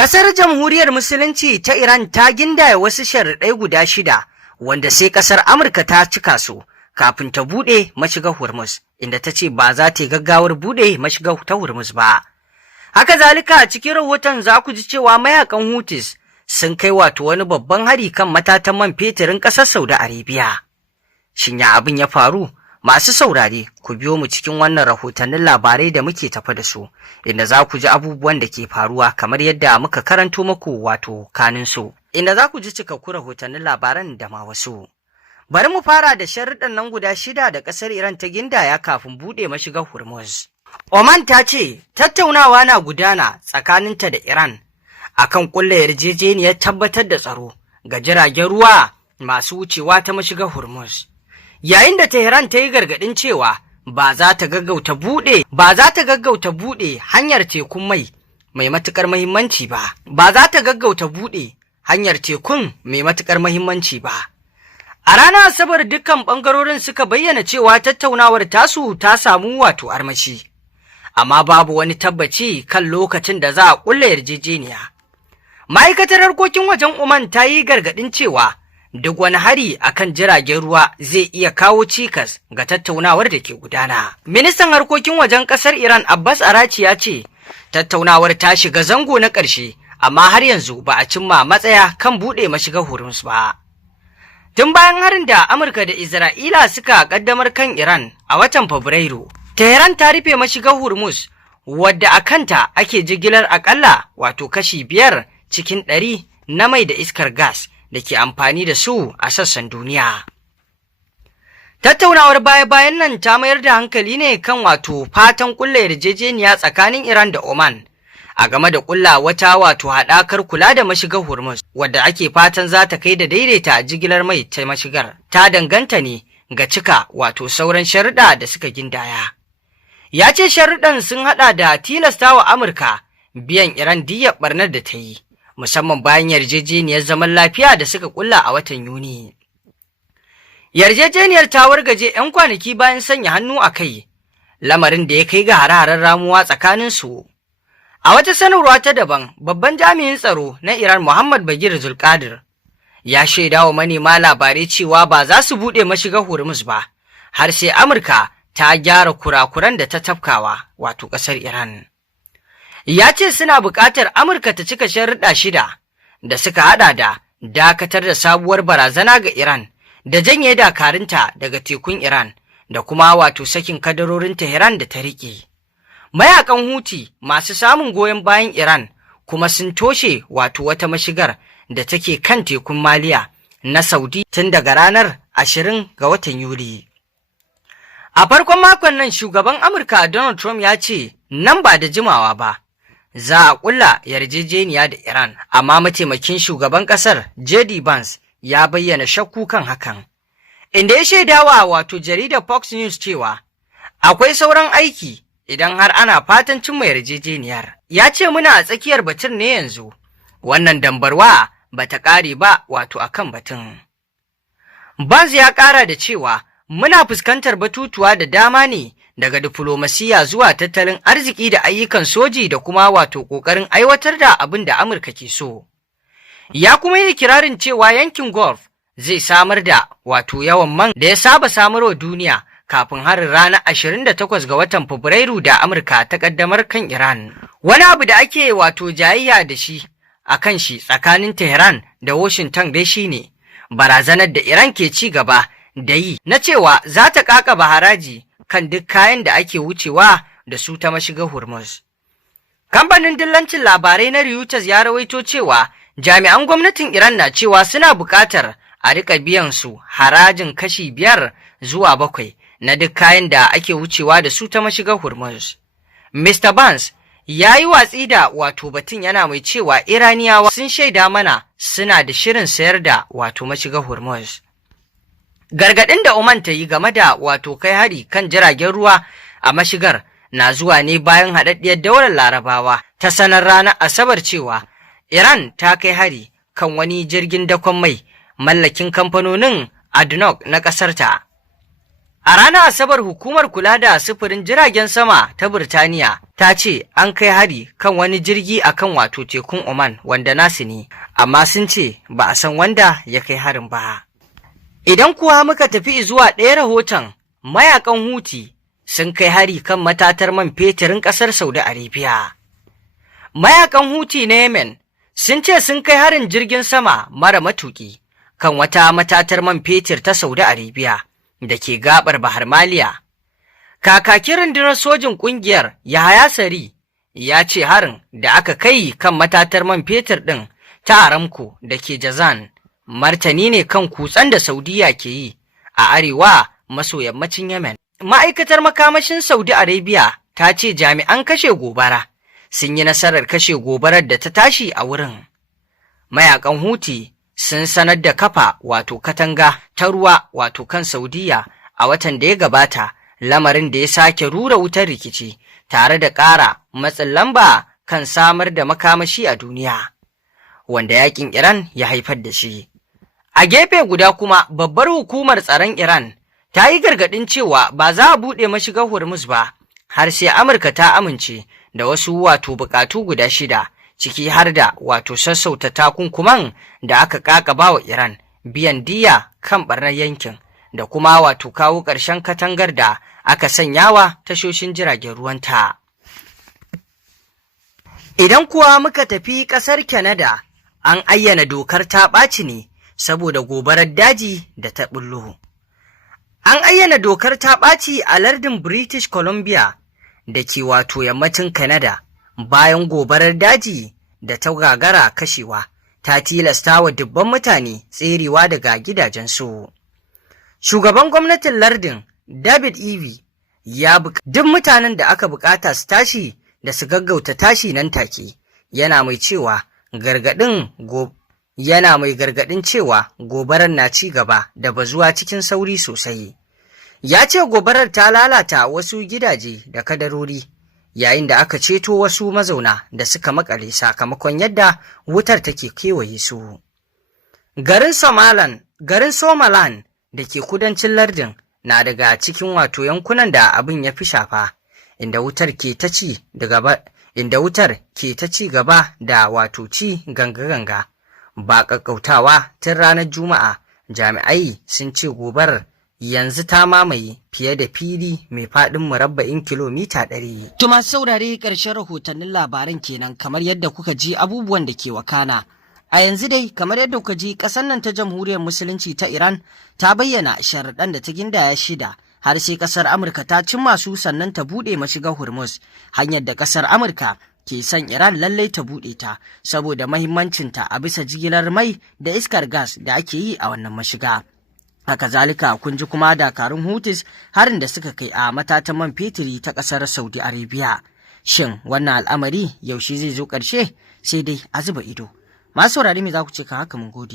Kasar Jamhuriyar Musulunci ta Iran ta gindaya wasu sharuɗai guda 6 wanda sai kasar Amurka ta cika su kafin ta buɗe mashigar Hormuz, inda ta ce ba za ta yi gaggawar buɗe mashigar ta Hormuz ba. Haka zalika a cikin rahoton za ku ji cewa mayakan Houthis sun kai wani babban hari kan matatan man fetirin ƙasar Saudi Arabia. Shin ya abin ya faru? Masu saurare, ku biyo mu cikin wannan rahotannin labarai da muke tafa da su, inda za ku ji abubuwan da ke faruwa kamar yadda muka karanto muku kanin su, inda za ku ji cikakkun rahotannin labaran da ma wasu. Bari mu fara da sharuɗan nan guda 6 da ƙasar Iran ta gindaya kafin buɗe mashigar Hormuz. Oman ta ce tattaunawa na gudana tsakaninta da Iran akan ƙulla yarjejeniyar tabbatar da tsaro ga jiragen ruwa masu wucewa ta mashigar Hormuz. Yayin da Tehran ta yi gargaɗin cewa ba za ta gaggauta buɗe hanyar tekun mai matuƙar muhimmanci ba. A ranar Asabar dukkan ɓangarorin suka bayyana cewa tattaunawar tasu ta samu armashi, amma babu wani tabbaci kan lokacin da za a ƙulla yarjejeniya. Ma'aikatar harkokin wajen Oman ta yi gargaɗin cewa duk wani hari akan jiragen ruwa zai iya kawo cikas ga tattaunawar da ke gudana. Ministan harkokin wajen ƙasar Iran Abbas Arachi ya ce tattaunawar ta shiga zango na ƙarshe, amma har yanzu ba a cimma matsaya kan buɗe mashigar Hormuz ba. Tun bayan harin da Amurka da Isra'ila suka ƙaddamar kan Iran a watan Fabrairu, Tehran ta rufe mashigar Hormuz, wadda a kanta ake jigilar akalla kashi 5 cikin 100 na mai da iskar gas da ke amfani da su a sassan duniya. Tattaunawar baya-bayan nan ta mayar da hankali ne kan fatan kulla yarjejeniya tsakanin Iran da Oman a game da kulla wata haɗakar kula da mashigar Hormuz, wadda ake fatan za ta kai da daidaita jigilar mai ta mashigar. Ta danganta ne ga cika sauran sharuɗa da suka gindaya. Ya ce sharuɗan sun haɗa da tilastawa Amurka biyan Iran diyyar ɓarnar da ta yi, musamman bayan yarjejeniyar zaman lafiya da suka kulla a watan Yuni. Yarjejeniyar ta wargaje 'yan kwanaki bayan sanya hannu a kai, lamarin da ya kai ga hare-haren ramuwa tsakanin su. A wata sanarwa ta daban, babban jami'in tsaro na Iran Muhammad Bagir Zulkadir ya shaida wa manema labarai cewa ba za su buɗe mashigar Hormuz ba har sai Amurka ta gyara kurakuran da ta tafkawa ƙasar Iran. Ya ce suna buƙatar Amurka ta cika sharuɗa 6 da suka haɗa da dakatar da sabuwar barazana ga Iran, da janye dakarunta daga tekun Iran, da kuma sakin kadarorin Tehran da ta riƙe. Mayakan Houthi masu samun goyon bayan Iran kuma sun toshe wata mashigar da take kan tekun Maliya na Saudi tun daga ranar 20 ga watan Yuli. A farkon makon nan shugaban Amurka Donald Trump ya ce nan ba da jimawa ba za a ƙulla yarjejeniya da Iran, amma mataimakin shugaban ƙasar JD Vance ya bayyana shakku kan hakan, inda ya shaidawa jaridar Fox News cewa akwai sauran aiki idan har ana fatan cimma yarjejeniyar. Ya ce muna a tsakiyar batun ne yanzu, wannan dambarwa ba ta ƙare ba akan batun. Vance ya ƙara da cewa muna fuskantar batutuwa da dama ne, daga diflomasiya zuwa tattalin arziki da ayyukan soji da kuma ƙoƙarin aiwatar da abin da Amurka ke so. Ya kuma yi kirarin cewa yankin Gulf zai samar da yawan man da ya saba samarwa duniya kafin harin ranar 28 ga watan Fabrairu da Amurka ta ƙaddamar kan Iran. Wani abu da ake jayayya da shi a kan shi tsakanin Tehran da Washington dai shine barazanar da Iran ke ci gaba da yi na cewa za ta ƙaƙaba haraji kan duk kayan da ake wucewa da su ta mashigar Hormuz. Kamfanin dillancin labarai na Reuters ya rawaito cewa jami'an gwamnatin Iran na cewa suna buƙatar a riƙa biyan su harajin kashi 5 zuwa 7 na duk kayan da ake wucewa da su ta mashigar Hormuz. Mr. Vance ya yi watsi da batun, yana mai cewa Iraniyawa sun shaida mana suna da shirin sayar da mashigar Hormuz. Gargaɗin da Oman ta yi game da kai hari kan jiragen ruwa a mashigar na zuwa ne bayan haɗaɗɗiyar daular Larabawa ta sanar ranar Asabar cewa Iran ta kai hari kan wani jirgin dakon mai mallakin kamfanonin ADNOC na ƙasarta. A ranar Asabar hukumar kula da sufurin jiragen sama ta Birtaniya ta ce an kai hari kan wani jirgi akan wato tekun Oman wanda nasu ne, amma sun ce ba a san wanda ya kai harin ba. Idan kuwa muka tafi zuwa ɗaya rahoton, mayakan Houthi sun kai hari kan matatar man fetirin ƙasar Saudi Arabia. Mayakan Houthi na Yemen sun ce sun kai harin jirgin sama mara matuƙi kan wata matatar man fetur ta Saudi Arabia da ke gabar Bahar Maliya. Kakakin rundunar sojin ƙungiyar Yahaya Sari ya ce harin da aka kai kan matatar man fetur ɗin ta Aramco da ke Jazan martani ne kan kutsen da Saudiya ke yi a arewa maso yammacin Yemen. Ma'aikatar makamashin Saudi Arabia ta ce jami'an kashe gobara sun yi nasarar kashe gobarar da ta tashi a wurin. Mayakan Houthi sun sanar da kafa wato katanga ta ruwa wato kan Saudiya a watan da ya gabata, lamarin da ya sake rura wutar rikici tare da ƙara matsin lamba kan samar da makamashi a duniya, wanda yakin Iran ya haifar da shi. A gefe guda kuma babbar hukumar tsaron Iran ta yi gargaɗin cewa ba za a buɗe mashigar Hormuz ba har sai Amurka ta amince da wasu wato buƙatu guda 6, ciki har da wato sassauta takunkuman da aka ƙaƙaba wa Iran, biyan diya kan ɓarnar yankin da kuma wato kawo ƙarshen katangar da aka sanyawa tashoshin jiragen ruwanta. Idan kuwa muka tafi ƙasar Canada, an ayyana dokar ta ɓaci ne saboda gobarar daji da ta ɓullo. An ayyana dokar ta ɓaci a lardin British Columbia da ke wato yammacin Canada bayan gobarar daji da ta gagara kashewa ta tilasta wa dubban mutane tserewa daga gidajensu. Shugaban gwamnatin lardin David Ivey ya duk mutanen da aka bukata su tashi da su gaggauta tashi nan take, yana mai gargadin cewa gobarar na ci gaba da bazuwa cikin sauri sosai. Ya ce gobarar ta lalata wasu gidaje da kadarori, yayin da aka ceto wasu mazauna da suka makale sakamakon yadda wutar take kewaye su. Garin Somaliland da ke kudancin lardin na daga cikin wato yankunan da abin ya fi shafa, inda wutar ke ta ci gaba da wato ci ganga-ganga ba ƙaƙƙautawa tun ranar Juma'a. Jami'ai sun ce gobarar yanzu ta mamaye fiye da fili mai faɗin murabba'in kilomita 100. To masu saurare, ƙarshen rahotannin labaran kenan, kamar yadda kuka ji abubuwan da ke wakana. A yanzu dai, kamar yadda kuka ji, ƙasar nan ta Jamhuriyar Musulunci ta Iran ta bayyana sharaɗan da ta gindaya 6 har sai ƙasar Amurka ta cimma su sannan ta buɗe mashigar Hormuz, hanyar da ƙasar Amurka ke son Iran lallai ta buɗe ta saboda mahimmancinta a bisa jigilar mai da iskar gas da ake yi a wannan mashiga. Haka zalika kun ji kuma dakarun Houthis harin da suka kai a matatan man fetiri ta ƙasar Saudi Arabia. Shin wannan al'amari yaushe zai zo ƙarshe? Sai dai a zuba ido. Masu saurari me za ku ce kan haka? Mun gode.